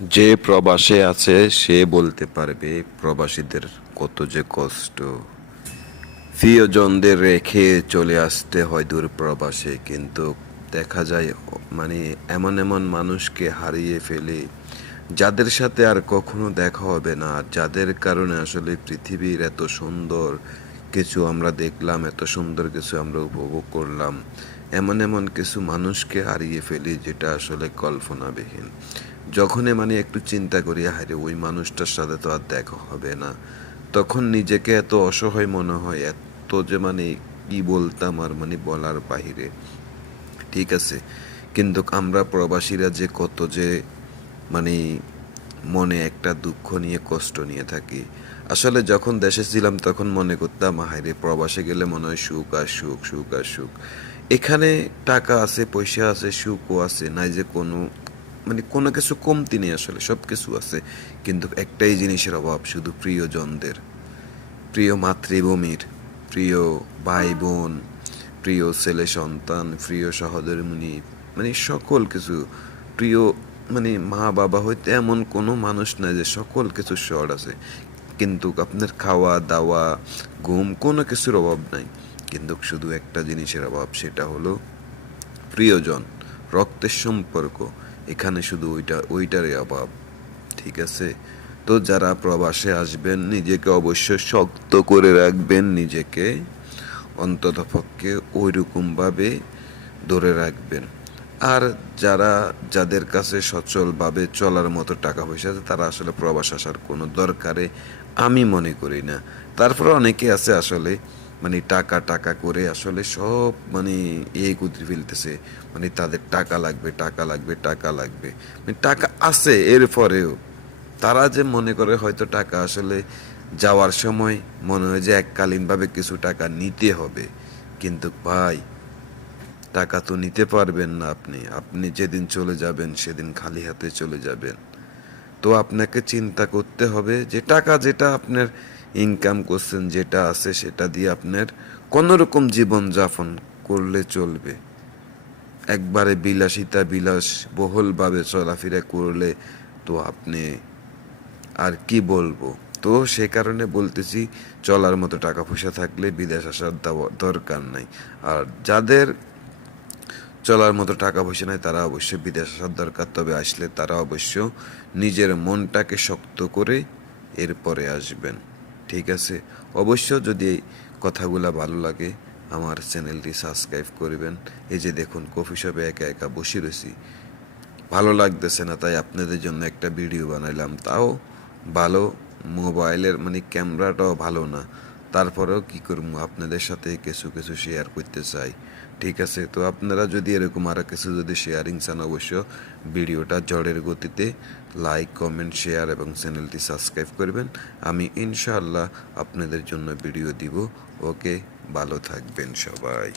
যে প্রবাসে আছে সে বলতে পারবে প্রবাসীদের কত যে কষ্ট। প্রিয়জনদের রেখে চলে আসতে হয় দূর প্রবাসে, কিন্তু দেখা যায় মানে এমন এমন মানুষকে হারিয়ে ফেলে যাদের সাথে আর কখনো দেখা হবে না, যাদের কারণে আসলে পৃথিবীর এত সুন্দর কিছু আমরা দেখলাম, এত সুন্দর কিছু আমরা উপভোগ করলাম। এমন এমন কিছু মানুষকে হারিয়ে ফেলি যেটা আসলে কল্পনাবিহীন। যখনই মানে একটু চিন্তা করি হারে ওই মানুষটার সাথে তো আর দেখা হবে না, তখন নিজেকে এত অসহায় মনে হয়, এত যে মানে কি বলতাম আর মানে বলার বাহিরে। ঠিক আছে, কিন্তু আমরা প্রবাসীরা যে কত যে মানে মনে একটা দুঃখ নিয়ে কষ্ট নিয়ে থাকি। আসলে যখন দেশে ছিলাম তখন মনে করতাম হায়রে প্রবাসে গেলে মনে হয় সুখ আর সুখ, সুখ আর সুখ। এখানে টাকা আছে, পয়সা আছে, সুখও আছে, নাই যে কোনো মানে কোনো কিছু কমতি নেই, আসলে সব কিছু আছে। কিন্তু একটাই জিনিসের অভাব, শুধু প্রিয়জনদের, প্রিয় মাতৃভূমির, প্রিয় ভাই বোন, প্রিয় ছেলে সন্তান, প্রিয় সহধর্মিণী, মানে সকল কিছু প্রিয়, মানে মা বাবা হইতে এমন কোনো মানুষ নাই যে সকল কিছু শর্ট আছে, কিন্তু আপনার খাওয়া দাওয়া ঘুম কোনো কিছুর অভাব নাই। কিন্তু শুধু একটা জিনিসের অভাব, সেটা হলো প্রিয়জন, রক্তের সম্পর্ক। এখানে শুধু ওইটারই অভাব। ঠিক আছে, তো যারা প্রবাসে আসবেন নিজেকে অবশ্যই শক্ত করে রাখবেন, নিজেকে অন্ততপক্ষে ওইরকমভাবে ধরে রাখবেন। আর যাদের কাছে সচলভাবে চলার মতো টাকা পয়সা আছে তারা আসলে প্রবাস আসার কোনো দরকারে আমি মনে করি না। তারপরে অনেকে আছে আসলে মানে টাকা টাকা করে আসলে সব মানে কুতরি ফেলতেছে, মানে তাদের টাকা লাগবে, টাকা লাগবে, টাকা লাগবে, মানে টাকা আছে এরপরেও তারা যে মনে করে হয়তো টাকা আসলে যাওয়ার সময় মনে হয় যে এককালীনভাবে কিছু টাকা নিতে হবে। কিন্তু ভাই, টাকা তো নিতে পারবেন না আপনি, আপনি যেদিন চলে যাবেন সেদিন খালি হাতে চলে যাবেন। তো আপনাকে চিন্তা করতে হবে যে টাকা যেটা আপনার ইনকাম করছেন, যেটা আছে সেটা দিয়ে আপনার কোনোরকম জীবনযাপন করলে চলবে। একবারে বিলাসিতা বিলাস বহুলভাবে চলাফেরা করলে তো আপনি আর কি বলবো। তো সে কারণে বলতেছি, চলার মতো টাকা পয়সা থাকলে বিদেশ আসার দরকার নাই। আর যাদের চলার মতো টাকা পয়সা নাই তারা অবশ্যই বিদেশ আসার দরকার, তবে আসলে তারা অবশ্য নিজের মনটাকে শক্ত করে এরপরে আসবেন। ঠিক আছে, অবশ্য যদি এই কথাগুলা ভালো লাগে আমার চ্যানেলটি সাবস্ক্রাইব করবেন। এই যে দেখুন কফি শপে একা একা বসে রয়েছি, ভালো লাগতেছে না, তাই আপনাদের জন্য একটা ভিডিও বানাইলাম। তাও ভালো মোবাইলের মানে ক্যামেরাটাও ভালো না, তারপরেও কি করবো আপনাদের সাথে কিছু কিছু শেয়ার করতে চাই। ঠিক আছে, তো আপনারা যদি এরকম আরও কিছু যদি শেয়ারিং চান অবশ্য ভিডিওটা ঝড়ের গতিতে লাইক কমেন্ট শেয়ার এবং চ্যানেলটি সাবস্ক্রাইব করবেন। আমি ইনশাআল্লাহ আপনাদের জন্য ভিডিও দিব। ওকে, ভালো থাকবেন সবাই।